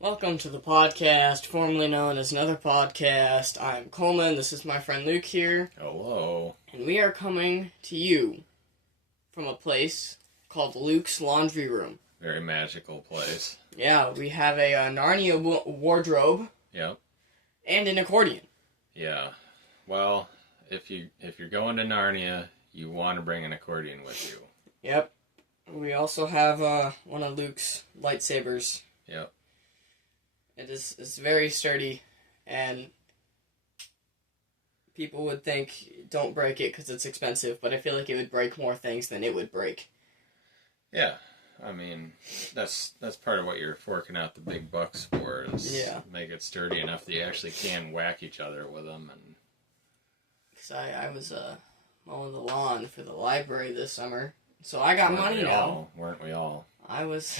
Welcome to the podcast, formerly known as Another Podcast. I'm Coleman, this is my friend Luke here. Hello. And we are coming to you from a place called Luke's Laundry Room. Very magical place. Yeah, we have a Narnia wardrobe. Yep. And an accordion. Yeah. Well, if you're going to Narnia, you want to bring an accordion with you. Yep. We also have one of Luke's lightsabers. Yep. It's very sturdy, and people would think don't break it because it's expensive, but I feel like it would break more things than it would break. Yeah. I mean, that's part of what you're forking out the big bucks for, is make it sturdy enough that you actually can whack each other with them. And because I was mowing the lawn for the library this summer, so I got money now. Weren't we all? I was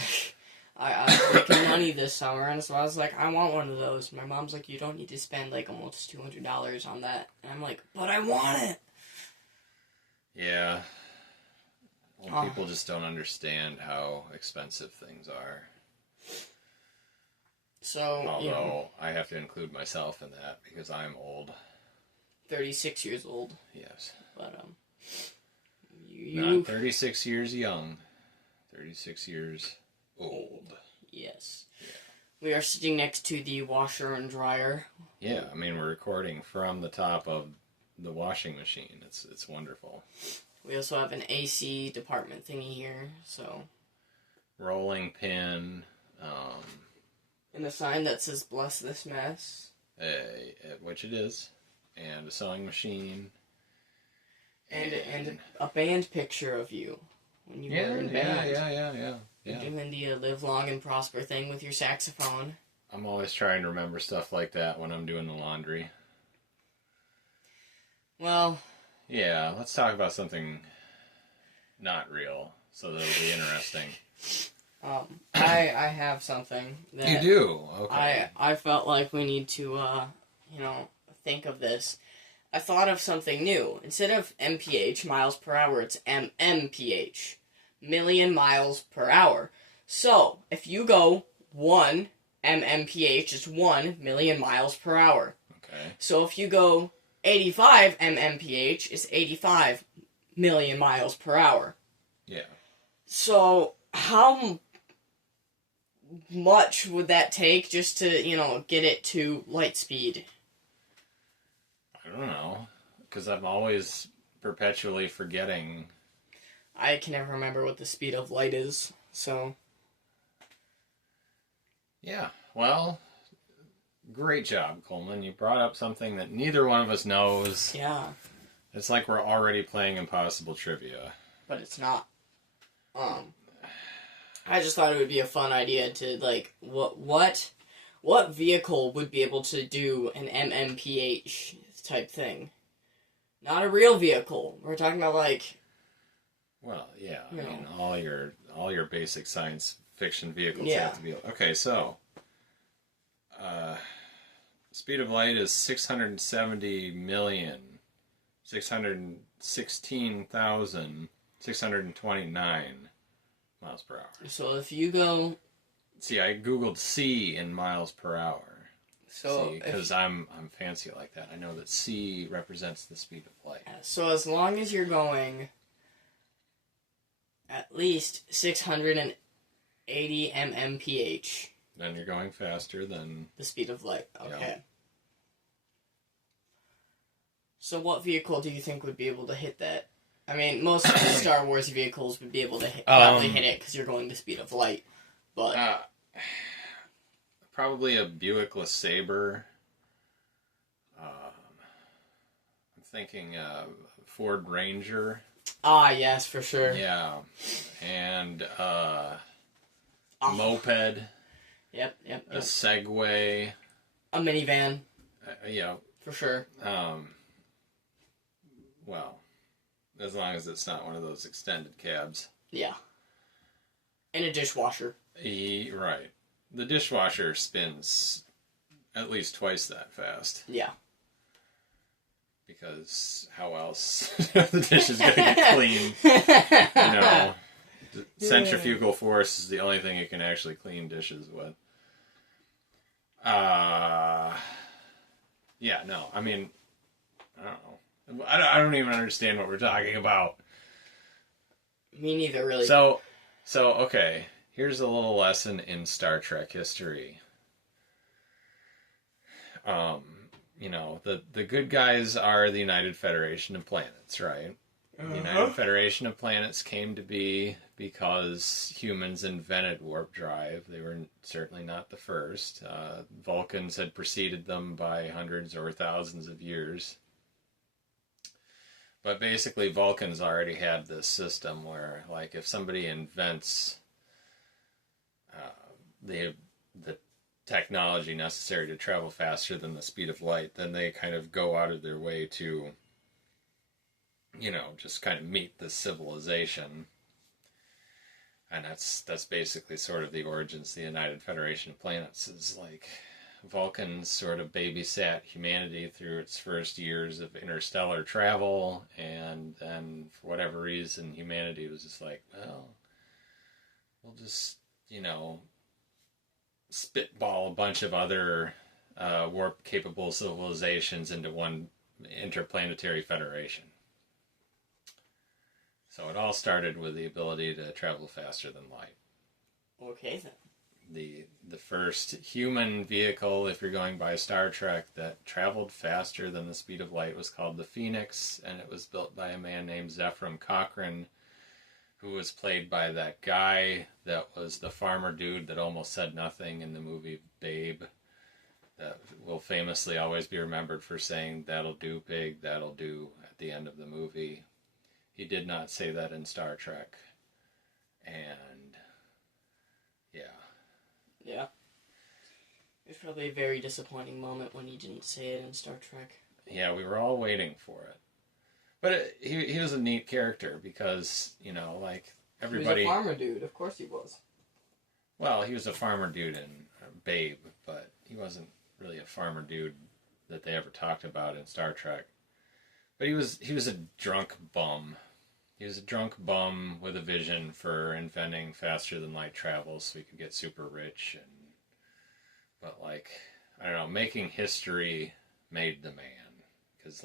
making money this summer, and so I was like, I want one of those. My mom's like, you don't need to spend like almost $200 on that, and I'm like, but I want it. Yeah. Well, people just don't understand how expensive things are. So, although I have to include myself in that because I'm old. 36 years old. Yes. But Not 36 years young. 36 years old. Yes. Yeah. We are sitting next to the washer and dryer. Yeah, I mean, we're recording from the top of the washing machine. It's wonderful. We also have an AC department thingy here, so... Rolling pin. And a sign that says, bless this mess. Which it is. And a sewing machine. And a band picture of you. When you were in band. Yeah. Doing the live long and prosper thing with your saxophone. I'm always trying to remember stuff like that when I'm doing the laundry. Well... Yeah, let's talk about something not real, so that it'll be interesting. I have something that... You do? Okay. I felt like we need to, think of this. I thought of something new. Instead of MPH, miles per hour, it's MMPH. Million miles per hour. So, if you go 1 MMPH, it's 1 million miles per hour. Okay. So if you go 85 MMPH, it's 85 million miles per hour. Yeah. So, how much would that take just to, get it to light speed? I don't know, because I'm always perpetually forgetting. I can never remember what the speed of light is, so... Yeah, well, great job, Coleman. You brought up something that neither one of us knows. Yeah. It's like we're already playing impossible trivia. But it's not. I just thought it would be a fun idea to, what vehicle would be able to do an MMPH type thing? Not a real vehicle. We're talking about, Well, yeah, I mean, all your basic science fiction vehicles have to be... Okay, so... speed of light is 670,616,629 miles per hour. So if you go... See, I googled C in miles per hour. So because I'm fancy like that. I know that C represents the speed of light. So as long as you're going at least 680 MMPH. Then you're going faster than... the speed of light. Okay. Yeah. So what vehicle do you think would be able to hit that? I mean, most of the Star Wars vehicles would be able to probably hit it because you're going the speed of light. But probably a Buick LeSabre. I'm thinking Ford Ranger. Ah, yes, for sure. Yeah, and moped. Yep. A Segway. A minivan. Yeah. For sure. Well, as long as it's not one of those extended cabs. Yeah. And a dishwasher. Right. The dishwasher spins at least twice that fast. Yeah. Because how else the dish is going to get clean? Centrifugal force is the only thing you can actually clean dishes with. Yeah, no. I mean, I don't know. I don't even understand what we're talking about. Me neither, really. So okay. Here's a little lesson in Star Trek history. The good guys are the United Federation of Planets, right? The United Federation of Planets came to be because humans invented warp drive. They were certainly not the first. Vulcans had preceded them by hundreds or thousands of years. But basically, Vulcans already had this system where, like, if somebody invents the technology necessary to travel faster than the speed of light, then they kind of go out of their way to, just kind of meet this civilization. And that's basically sort of the origins of the United Federation of Planets, is like Vulcans sort of babysat humanity through its first years of interstellar travel, and then for whatever reason humanity was just like, well, we'll just, spitball a bunch of other warp-capable civilizations into one interplanetary federation. So it all started with the ability to travel faster than light. Okay, then. The first human vehicle, if you're going by Star Trek, that traveled faster than the speed of light was called the Phoenix, and it was built by a man named Zefram Cochrane, who was played by that guy that was the farmer dude that almost said nothing in the movie Babe, that will famously always be remembered for saying, "That'll do, pig, that'll do," at the end of the movie. He did not say that in Star Trek. And, yeah. Yeah. It was probably a very disappointing moment when he didn't say it in Star Trek. Yeah, we were all waiting for it. But he was a neat character because, everybody... He was a farmer dude, of course he was. Well, he was a farmer dude in Babe, but he wasn't really a farmer dude that they ever talked about in Star Trek. But he was a drunk bum. He was a drunk bum with a vision for inventing faster than light travel so he could get super rich. But I don't know, making history made the man. Because,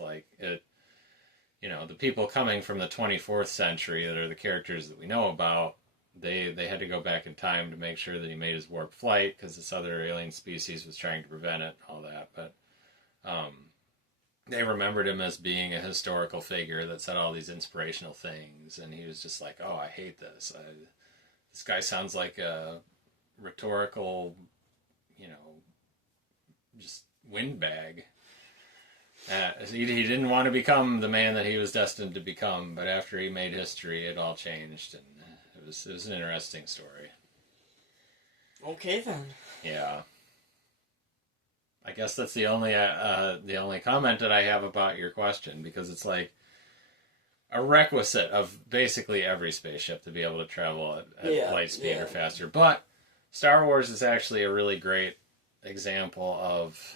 the people coming from the 24th century that are the characters that we know about, they had to go back in time to make sure that he made his warp flight because this other alien species was trying to prevent it, all that. But they remembered him as being a historical figure that said all these inspirational things, and he was just like, oh, I hate this. This guy sounds like a rhetorical, just windbag. He didn't want to become the man that he was destined to become, but after he made history, it all changed, and it was an interesting story. Okay, then. Yeah. I guess that's the only comment that I have about your question, because it's like a requisite of basically every spaceship to be able to travel at light speed or faster. But Star Wars is actually a really great example of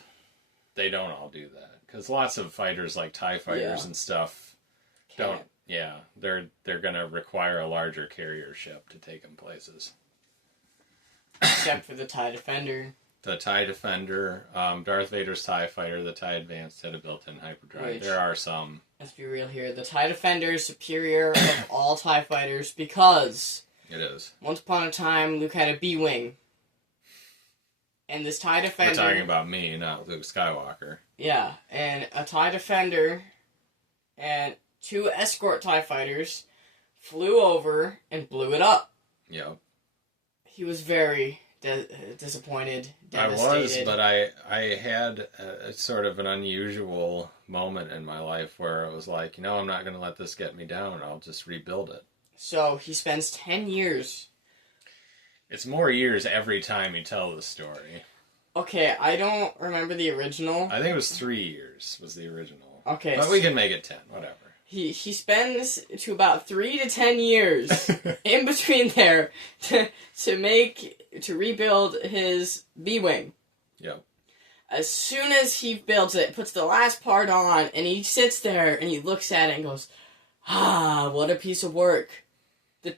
they don't all do that, because lots of fighters like TIE fighters and stuff don't. Yeah, they're gonna require a larger carrier ship to take them places. Except for the TIE Defender. The TIE Defender, Darth Vader's TIE Fighter, the TIE Advanced had a built-in hyperdrive. There are some. Let's be real here. The TIE Defender is superior of all TIE Fighters because... It is. Once upon a time, Luke had a B-Wing. And this TIE Defender... We're talking about me, not Luke Skywalker. Yeah, and a TIE Defender and 2 escort TIE Fighters flew over and blew it up. Yep. He was very... disappointed, devastated. I was, but I had a sort of an unusual moment in my life where it was like, I'm not going to let this get me down. I'll just rebuild it. So he spends 10 years. It's more years every time you tell the story. Okay, I don't remember the original. I think it was 3 years was the original. Okay. But we can make it 10, whatever. He spends to about 3 to 10 years in between there to rebuild his B-Wing. Yep. As soon as he builds it, puts the last part on, and he sits there and he looks at it and goes, what a piece of work. The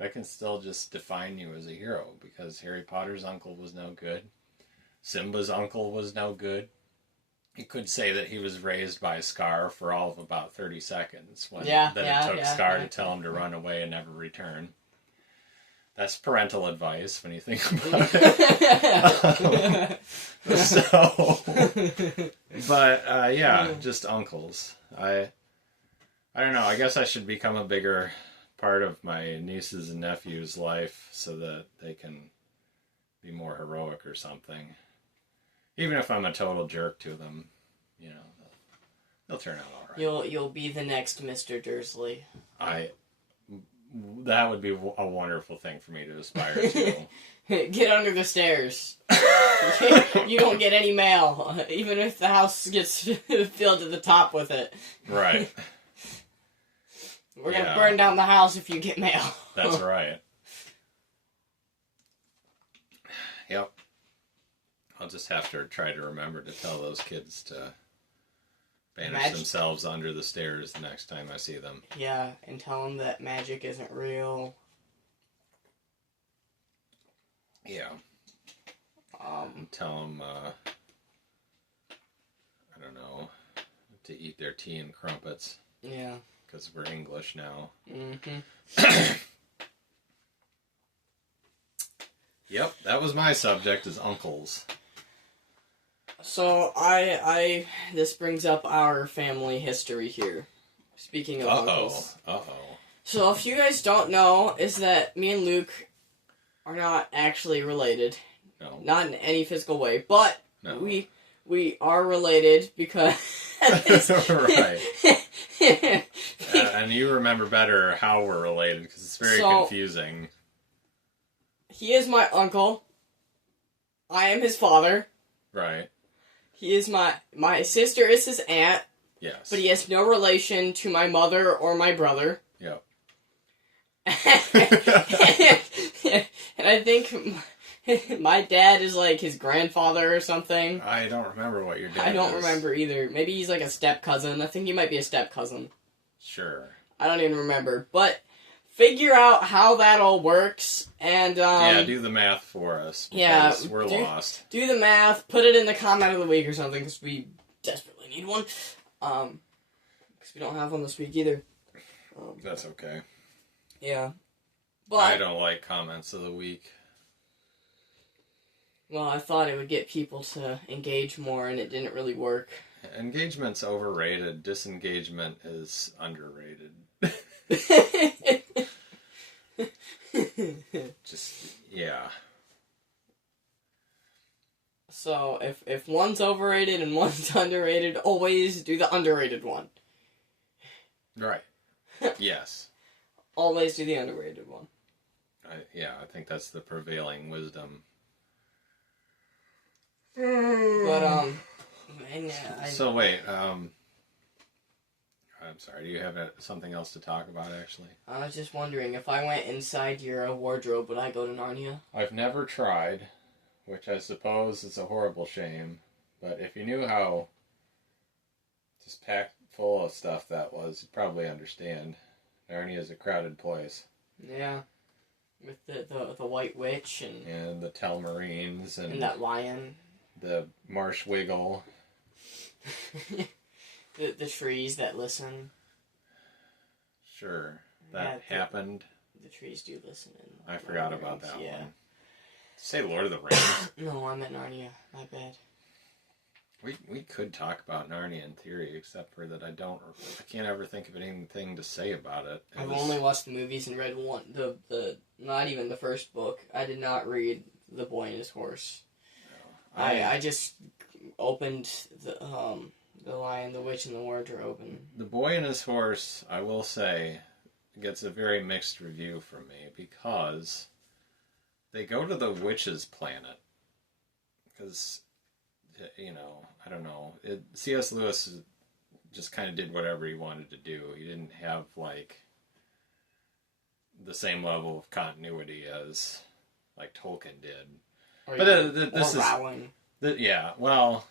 That can still just define you as a hero, because Harry Potter's uncle was no good. Simba's uncle was no good. You could say that he was raised by Scar for all of about 30 seconds. It took Scar to tell him to run away and never return. That's parental advice when you think about it. Just uncles. I don't know. I guess I should become a bigger part of my nieces and nephews' life so that they can be more heroic or something. Even if I'm a total jerk to them, they'll turn out all right. You'll be the next Mr. Dursley. That would be a wonderful thing for me to aspire to. Get under the stairs. You don't get any mail, even if the house gets filled to the top with it. Right. We're gonna burn down the house if you get mail. That's right. Yep. I'll just have to try to remember to tell those kids to banish themselves under the stairs the next time I see them. Yeah, and tell them that magic isn't real. Yeah. Tell them, I don't know, to eat their tea and crumpets. Yeah. Because we're English now. Mm-hmm. Yep, that was my subject, is uncles. So, this brings up our family history here. Speaking of uncles. So, if you guys don't know, is that me and Luke are not actually related. No. Not in any physical way, but no. we are related because... Right. And you remember better how we're related, because it's very confusing. He is my uncle. I am his father. Right. He is my sister is his aunt. Yes. But he has no relation to my mother or my brother. Yep. And I think my dad is like his grandfather or something. I don't remember what your dad is. I don't remember either. Maybe he's like a step cousin. I think he might be a step cousin. Sure. I don't even remember. But figure out how that all works and do the math for us. Yeah, we're lost. Do the math. Put it in the comment of the week or something, because we desperately need one. Because we don't have one this week either. That's okay. Yeah. But I don't like comments of the week. Well, I thought it would get people to engage more, and it didn't really work. Engagement's overrated. Disengagement is underrated. Yeah. So, if one's overrated and one's underrated, always do the underrated one. Right. Yes. Always do the underrated one. I think that's the prevailing wisdom. But, So wait, I'm sorry, do you have something else to talk about, actually? I was just wondering, if I went inside your wardrobe, would I go to Narnia? I've never tried, which I suppose is a horrible shame, but if you knew how just packed full of stuff that was, you'd probably understand. Narnia is a crowded place. Yeah. With the White Witch and the Telmarines and that lion. The Marsh Wiggle. the trees that listen. Sure. That happened. The trees do listen. I forgot about that one. Say Lord of the Rings. No, I meant Narnia. My bad. We could talk about Narnia in theory, except for that I can't ever think of anything to say about it. I've only watched the movies and read one. The not even the first book. I did not read The Boy and His Horse. No, I just opened the Lion, the Witch, and the Wardrobe. And The Boy and His Horse, I will say, gets a very mixed review from me, because they go to the witch's planet. Because, I don't know. C.S. Lewis just kind of did whatever he wanted to do. He didn't have, the same level of continuity as, Tolkien did. This is Rowling. Yeah, well,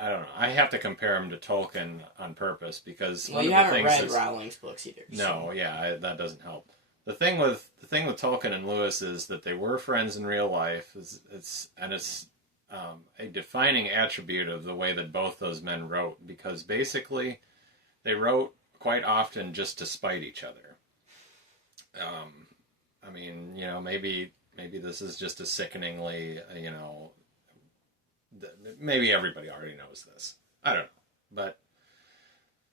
I don't know. I have to compare him to Tolkien on purpose, because you haven't read Rowling's books either. No, yeah, that doesn't help. the thing with Tolkien and Lewis is that they were friends in real life. It's a defining attribute of the way that both those men wrote, because basically they wrote quite often just to spite each other. I mean, maybe this is just a sickeningly, maybe everybody already knows this. I don't know, but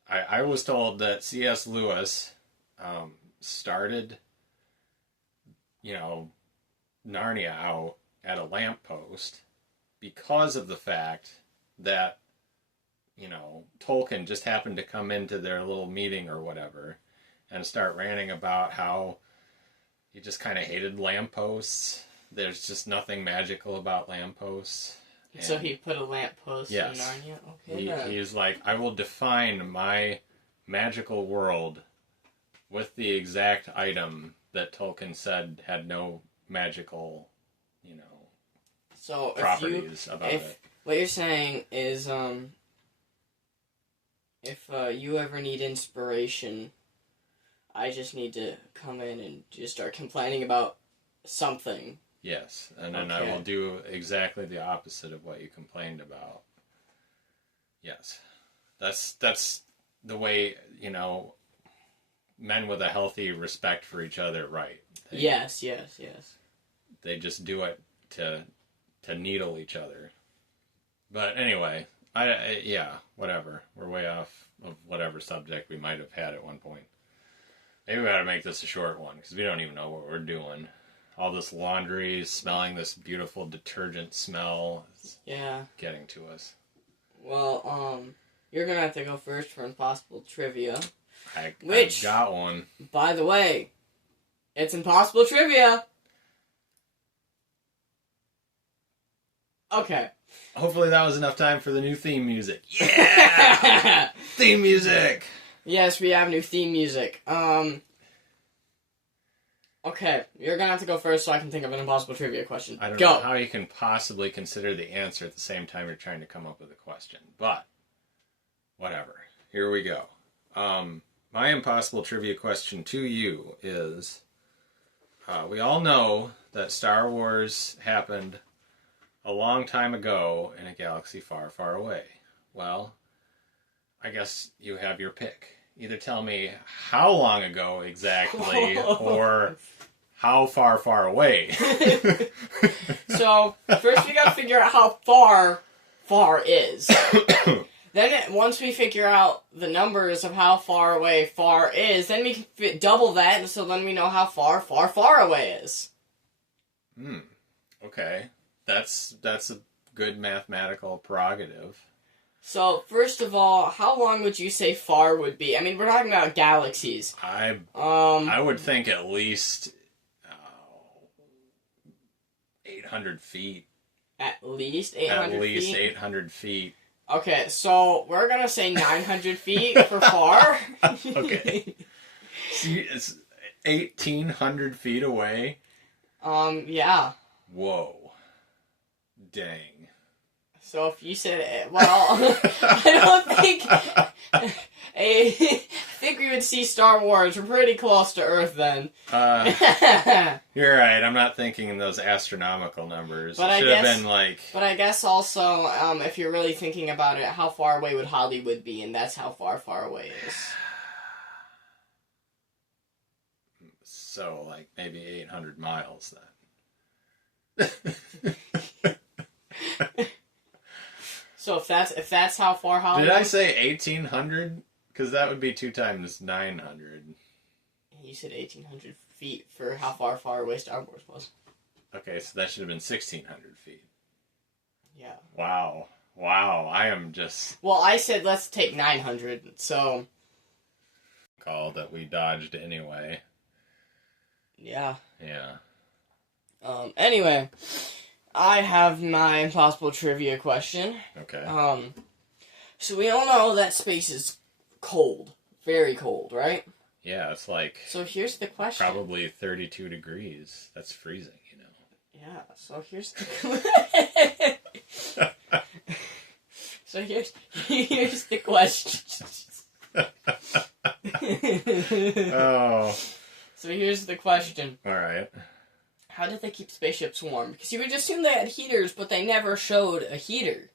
I was told that C.S. Lewis started, Narnia out at a lamppost because of the fact that, Tolkien just happened to come into their little meeting or whatever and start ranting about how he just kind of hated lampposts. There's just nothing magical about lampposts. So he put a lamppost in Narnia? Okay, he's like, I will define my magical world with the exact item that Tolkien said had no magical, so properties about it. What you're saying is, if you ever need inspiration, I just need to come in and just start complaining about something. Yes, and then I will do exactly the opposite of what you complained about. Yes. That's the way, men with a healthy respect for each other write. Yes. They just do it to needle each other. But anyway, whatever. We're way off of whatever subject we might have had at one point. Maybe we ought to make this a short one, because we don't even know what we're doing. All this laundry, smelling this beautiful detergent smell. It's getting to us. Well, you're going to have to go first for Impossible Trivia. I got one. By the way, it's Impossible Trivia. Okay. Hopefully that was enough time for the new theme music. Yeah! Theme music! Yes, we have new theme music. Okay, you're gonna have to go first so I can think of an Impossible Trivia question. I don't know how you can possibly consider the answer at the same time you're trying to come up with a question, but whatever. Here we go. My Impossible Trivia question to you is, we all know that Star Wars happened a long time ago in a galaxy far, far away. Well, I guess you have your pick. Either tell me how long ago exactly, or how far, far away. So, first we gotta figure out how far is. Then, once we figure out the numbers of how far away far is, then we can double that, so then we know how far away is. Okay. That's a good mathematical prerogative. So, first of all, how long would you say far would be? I mean, we're talking about galaxies. I would think at least 800 feet. At least 800 feet? At least 800 feet. Okay, so we're going to say 900 feet for far. Okay. See, it's 1,800 feet away? Yeah. Whoa. Dang. So if you said, well, I think we would see Star Wars. We're pretty close to Earth then. You're right. I'm not thinking in those astronomical numbers. But it should have been like... But I guess also, if you're really thinking about it, how far away would Hollywood be? And that's how far away is. So, like, maybe 800 miles then. So if that's how far Hollywood... Did I say 1,800? Because that would be 2 times 900. You said 1,800 feet for how far away Star Wars was. Okay, so that should have been 1,600 feet. Yeah. Wow. I am just... Well, I said let's take 900, so... Call that we dodged anyway. Yeah. Yeah. Anyway... I have my Impossible Trivia question. Okay. So we all know that space is cold. Very cold, right? Yeah, it's like... So here's the question. Probably 32 degrees. That's freezing, Yeah, so here's the... So here's the question. Oh. So here's the question. All right. How did they keep spaceships warm? Because you would assume they had heaters, but they never showed a heater.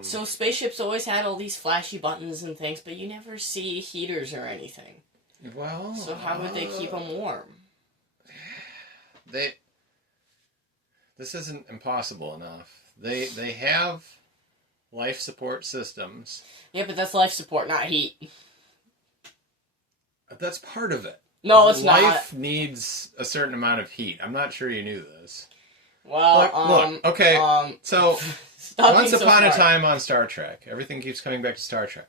So spaceships always had all these flashy buttons and things, but you never see heaters or anything. Well... So how would they keep them warm? This isn't impossible enough. They have life support systems. Yeah, but that's life support, not heat. That's part of it. No, it's not. Life needs a certain amount of heat. I'm not sure you knew this. Well, look, okay, so once upon a smart. time on Star Trek, everything keeps coming back to Star Trek.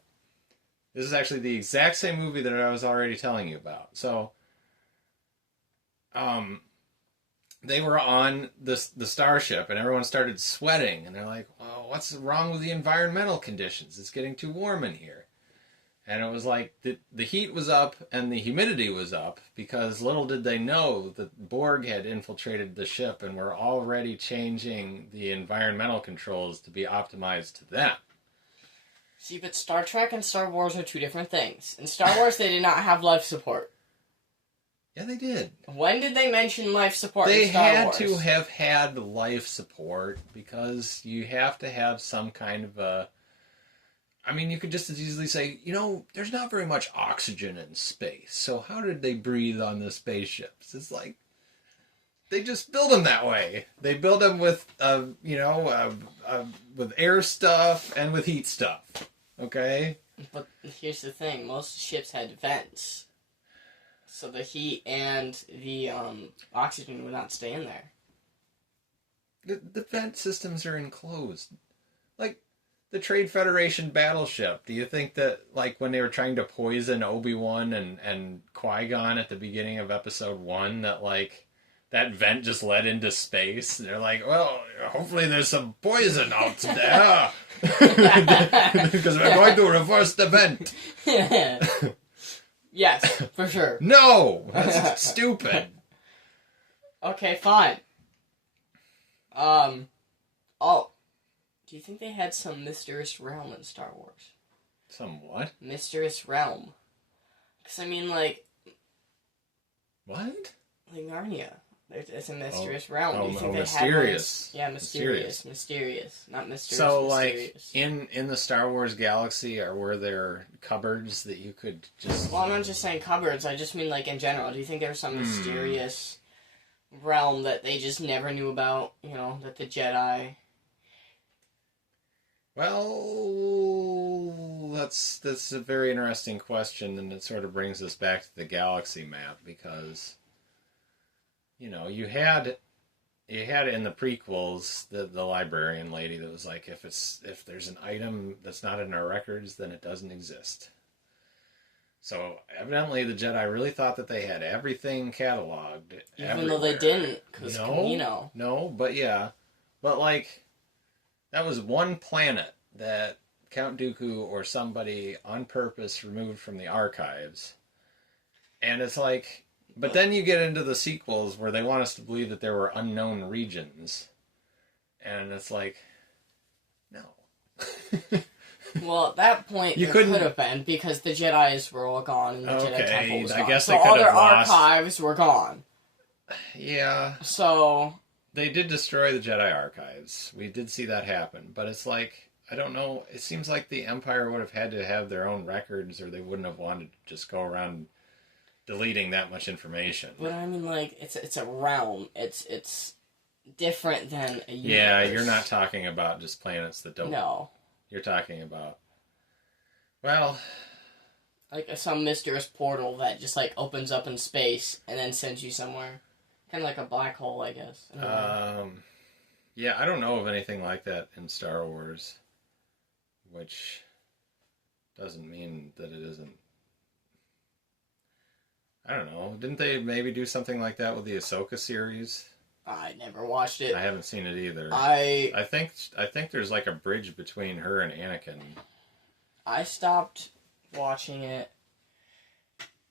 This is actually the exact same movie that I was already telling you about. So, they were on the starship, and everyone started sweating, and they're like, "Well, what's wrong with the environmental conditions? It's getting too warm in here." And it was like the heat was up and the humidity was up, because little did they know that Borg had infiltrated the ship and were already changing the environmental controls to be optimized to them. See, but Star Trek and Star Wars are two different things. In Star Wars, they did not have life support. Yeah, they did. When did they mention life support They in Star had Wars? to have had life support, because you have to have some kind of a... I mean, you could just as easily say, there's not very much oxygen in space, so how did they breathe on the spaceships? It's like, they just build them that way. They build them with, with air stuff and with heat stuff, okay? But here's the thing, most ships had vents. So the heat and the oxygen would not stay in there. The vent systems are enclosed. Like, the Trade Federation battleship, do you think that, like, when they were trying to poison Obi-Wan and Qui-Gon at the beginning of Episode 1, that, like, that vent just led into space? And they're like, well, hopefully there's some poison out there. Because we're going to reverse the vent. Yes, for sure. No! That's stupid. Okay, fine. Do you think they had some mysterious realm in Star Wars? Some what? Mysterious realm. Because, I mean, like... What? Like Narnia. It's a mysterious realm. Do you think they mysterious. had one? Yeah, mysterious. Not mysterious, So, mysterious. like, in the Star Wars galaxy, were there cupboards that you could just... Well, I'm not just saying cupboards, I just mean, like, in general. Do you think there was some mysterious realm that they just never knew about? That the Jedi... Well, that's a very interesting question, and it sort of brings us back to the galaxy map, because, you had in the prequels the librarian lady that was like, if there's an item that's not in our records, then it doesn't exist. So evidently the Jedi really thought that they had everything cataloged, even though they didn't, because Kamino. No, but yeah, but like. That was one planet that Count Dooku or somebody on purpose removed from the archives. And it's like... But then you get into the sequels where they want us to believe that there were unknown regions. And it's like... No. Well, at that point, You there couldn't- could have been, because the Jedis were all gone and the Jedi Temple was I gone. guess So they could all their have lost- archives were gone. Yeah. So... They did destroy the Jedi archives. We did see that happen. But it's like, I don't know. It seems like the Empire would have had to have their own records, or they wouldn't have wanted to just go around deleting that much information. But I mean, like, it's a realm. It's different than a universe. Yeah, you're not talking about just planets that don't... No. You're talking about... Well... Like some mysterious portal that just, like, opens up in space and then sends you somewhere. Kind of like a black hole, I guess. Yeah, I don't know of anything like that in Star Wars, which doesn't mean that it isn't. I don't know. Didn't they maybe do something like that with the Ahsoka series? I never watched it. I haven't seen it either. I think there's like a bridge between her and Anakin. I stopped watching it.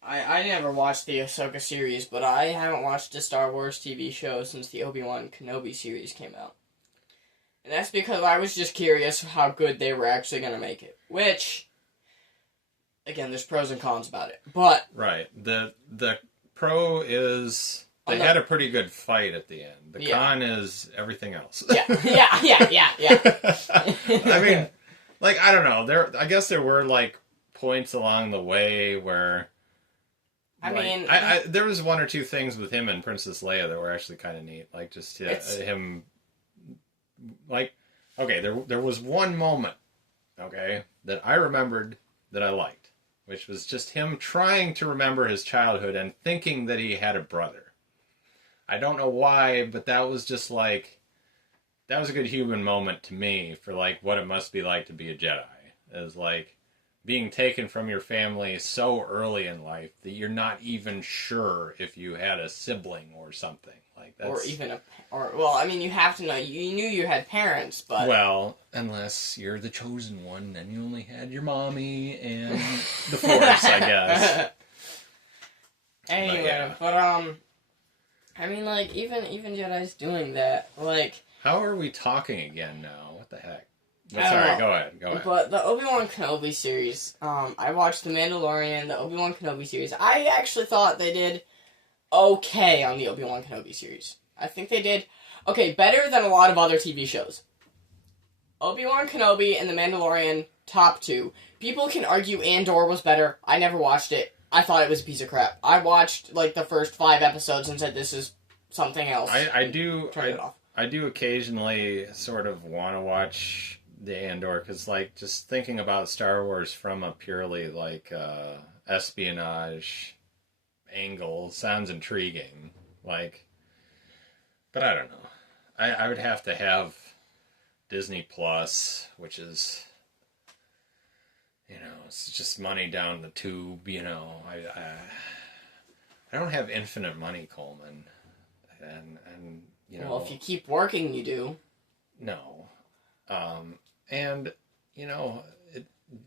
I never watched the Ahsoka series, but I haven't watched a Star Wars TV show since the Obi-Wan Kenobi series came out. And that's because I was just curious how good they were actually going to make it. Which, again, there's pros and cons about it. But Right. The pro is they had a pretty good fight at the end. The con is everything else. Yeah. I mean, like, I don't know. I guess there were like points along the way where there was one or two things with him and Princess Leia that were actually kind of neat. Like just him, like, okay, there was one moment, okay, that I remembered that I liked, which was just him trying to remember his childhood and thinking that he had a brother. I don't know why, but that was just like, that was a good human moment to me for like what it must be like to be a Jedi. Is like being taken from your family so early in life that you're not even sure if you had a sibling or something. Like that's, you have to know. You knew you had parents, but well, unless you're the chosen one, then you only had your mommy and the Force, I guess. Anyway, but I mean, like even Jedi's doing that. Like, how are we talking again now? What the heck? Sorry, go ahead. But the Obi-Wan Kenobi series, I watched The Mandalorian, the Obi-Wan Kenobi series. I actually thought they did okay on the Obi-Wan Kenobi series. I think they did better than a lot of other TV shows. Obi-Wan Kenobi and The Mandalorian, top two. People can argue Andor was better. I never watched it. I thought it was a piece of crap. I watched like the first 5 episodes and said this is something else. I do it off. I do occasionally sort of want to watch the Andor, because like just thinking about Star Wars from a purely like espionage angle sounds intriguing, like, but I don't know. I would have to have Disney Plus, which is, it's just money down the tube. I don't have infinite money, Coleman, and well, if you keep working, you do. No. And,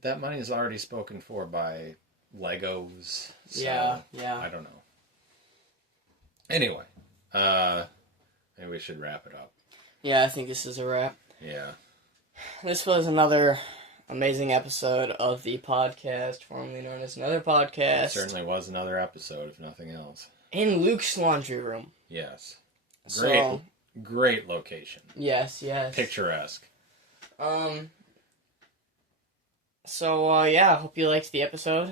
that money is already spoken for by Legos. So yeah. I don't know. Anyway, maybe we should wrap it up. Yeah, I think this is a wrap. Yeah. This was another amazing episode of the podcast, formerly known as Another Podcast. It certainly was another episode, if nothing else. In Luke's laundry room. Yes. So, great location. Yes. Picturesque. So, I hope you liked the episode.